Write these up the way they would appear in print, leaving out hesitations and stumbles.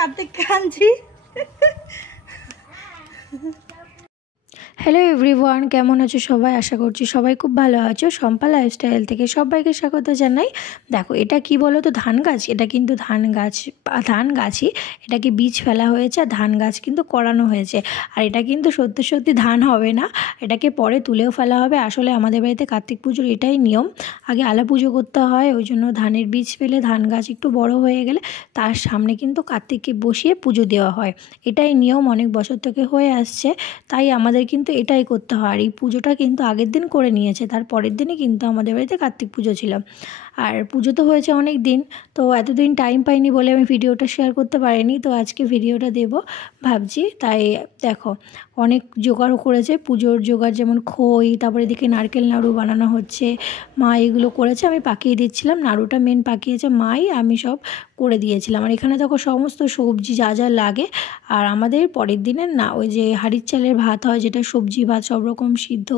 কার্তিক কাঞ্জি। Hello everyone, কেমন আছো সবাই? আশা করছি সবাই খুব ভালো আছো। শম্পা লাইফস্টাইল থেকে সবাইকে স্বাগত জানাই। দেখো এটা কি বলো তো, ধান গাছ। এটা কিন্তু ধান গাছই। এটাকে বীজ ফেলা হয়েছে আর ধান গাছ কিন্তু করানো হয়েছে। আর এটা কিন্তু সত্যি সত্যি ধান হবে না, এটাকে পরে তুলেও ফেলা হবে। আসলে আমাদের বাড়িতে কার্তিক পুজোর এটাই নিয়ম, আগে আলা পুজো করতে হয়। ওই জন্য ধানের বীজ ফেলে ধান গাছ একটু বড় হয়ে গেলে তার সামনে কিন্তু কার্তিককে বসিয়ে পুজো দেওয়া হয়। এটাই নিয়ম, অনেক বছর থেকে হয়ে আসছে। তাই আমাদের কিন্তু এটাই করতে হয়। আর এই পুজোটা কিন্তু আগের দিন করে নিয়েছে, তার পরের দিনই কিন্তু আমাদের বাড়িতে কার্তিক পুজো ছিল। আর পুজো তো হয়েছে অনেক দিন, তো এতদিন টাইম পাইনি বলে আমি ভিডিওটা শেয়ার করতে পারিনি। তো আজকে ভিডিওটা দেব ভাবছি। তাই দেখো অনেক জোগাড়ও করেছে, পুজোর জোগাড়, যেমন খই, তারপরে এদিকে নারকেল নাড়ু বানানো হচ্ছে। মা এগুলো করেছে, আমি পাকিয়ে দিচ্ছিলাম। নাড়ুটা মেন পাকিয়েছে মাই, আমি সব করে দিয়েছিলাম। আর এখানে দেখো সমস্ত সবজি যা যা লাগে। আর আমাদের পরের দিনের না, ওই যে হাঁড়ির চালের ভাত হয়, যেটা সবজি ভাত সব রকম সিদ্ধ,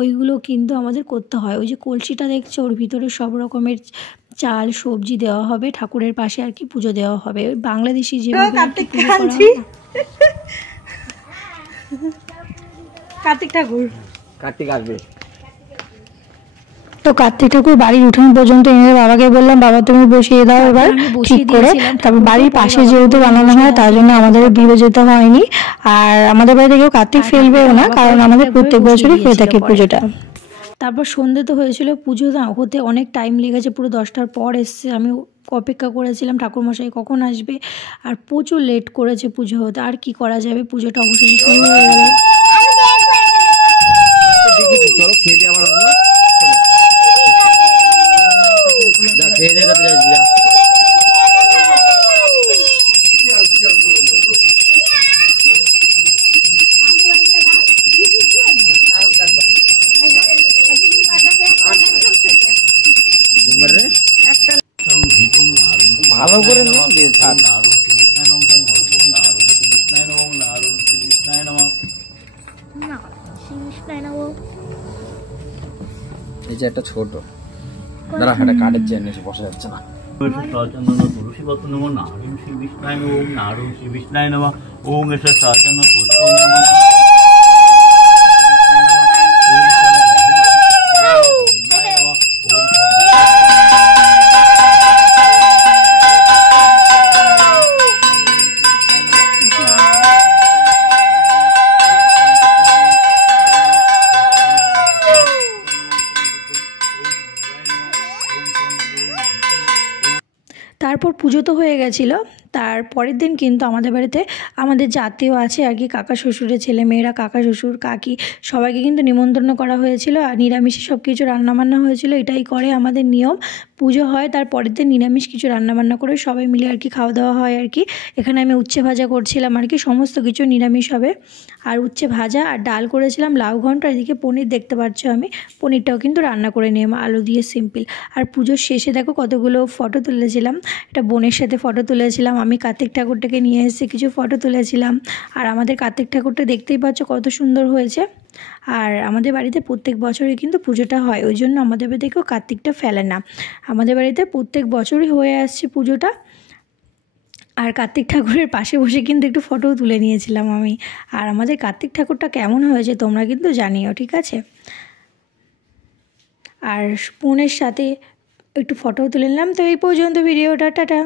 ওইগুলো কিন্তু আমাদের করতে হয়। ওই যে কলসিটা দেখছো, ওর ভিতরে সব রকমের চাল সবজি দেওয়া হবে, ঠাকুরের পাশে আর কি পুজো দেওয়া হবে। ওই বাংলাদেশি যেভাবে কার্তিক কাঞ্জি, কার্তিক ঠাকুর, কার্তিক আসবে। তো কার্তিক ঠাকুর বাড়ির উঠান পর্যন্ত এনে বাবাকে বললাম, বাবা তুমি বসিয়ে দাও এবার ঠিক করে। তারপর বাড়ির পাশে যেহেতু বানানো হয় তার জন্য আমাদের দূরে যেতে হয়নি। আর আমাদের বাড়িতে কেউ কার্তিক ফেলবেও না, কারণ আমাদের প্রত্যেক বছরই হয়ে থাকে পুজোটা। তারপর সন্ধে তো হয়েছিল, পুজো না হতে অনেক টাইম লেগেছে, পুরো 10টার পর এসছে। আমি অপেক্ষা করেছিলাম ঠাকুরমশাই কখন আসবে, আর প্রচুর লেট করেছে পুজো হতে। আর কি করা যাবে, পুজোটা অবশ্যই শুরু হয়ে গেল। চলো খেয়ে দিয়ে আবার আসবো। যা খেয়ে দিয়ে তাড়াতাড়ি আসবি, যা। ভালো করে নো দিয়ে ছাড়। এই যে একটা ছোট দাঁড়া, একটা কাঠের চেন এসে বসা যাচ্ছে না। তুলসী পত্র নম নারুম শ্রী বিষ্ণায় ওম নারুম শ্রী বিষ্ণায় নম ওম এস সাচন পুষ্প তারপর পুজো তো হয়ে গেছিলো। তার পরের দিন কিন্তু আমাদের বাড়িতে আমাদের যে আত্মীয় আছে আর কি, কাকা শ্বশুরের ছেলে মেয়েরা, কাকা শ্বশুর কাকি সবাইকে কিন্তু নিমন্ত্রণ করা হয়েছিল। আর নিরামিষে সব কিছু রান্নাবান্না হয়েছিল। এটাই করে আমাদের নিয়ম, পুজো হয় তার পরের দিন নিরামিষ কিছু রান্নাবান্না করে সবাই মিলে আর কি খাওয়া দাওয়া হয় আর কি। এখানে আমি উচ্ছে ভাজা করছিলাম আর কি, সমস্ত কিছু নিরামিষ হবে। আর উচ্ছে ভাজা আর ডাল করেছিলাম, লাউ ঘন্ট। আর এদিকে পনির দেখতে পাচ্ছ, আমি পনিরটাও কিন্তু রান্না করে নিলাম আলু দিয়ে, সিম্পল। আর পুজোর শেষে দেখো কতগুলো ফটো তুলেছিলাম। একটা বোনের সাথে ফটো তুলেছিলাম, আমি কার্তিক ঠাকুরটাকে নিয়ে এসে কিছু ফটো তুলেছিলাম। আর আমাদের কার্তিক ঠাকুরটা দেখতেই পাচ্ছ কত সুন্দর হয়েছে। আর আমাদের বাড়িতে প্রত্যেক বছরই কিন্তু পুজোটা হয়, ওই জন্য আমাদের বাড়িতে কেউ কার্তিকটা ফেলে না। আমাদের বাড়িতে প্রত্যেক বছরই হয়ে আসছে পুজোটা। আর কার্তিক ঠাকুরের পাশে বসে কিন্তু একটু ফটোও তুলে নিয়েছিলাম আমি। আর আমাদের কার্তিক ঠাকুরটা কেমন হয়েছে তোমরা কিন্তু জানিও, ঠিক আছে? আর বোনের সাথে একটু ফটোও তুলে নিলাম। তো এই পর্যন্ত ভিডিওটা, টাটা।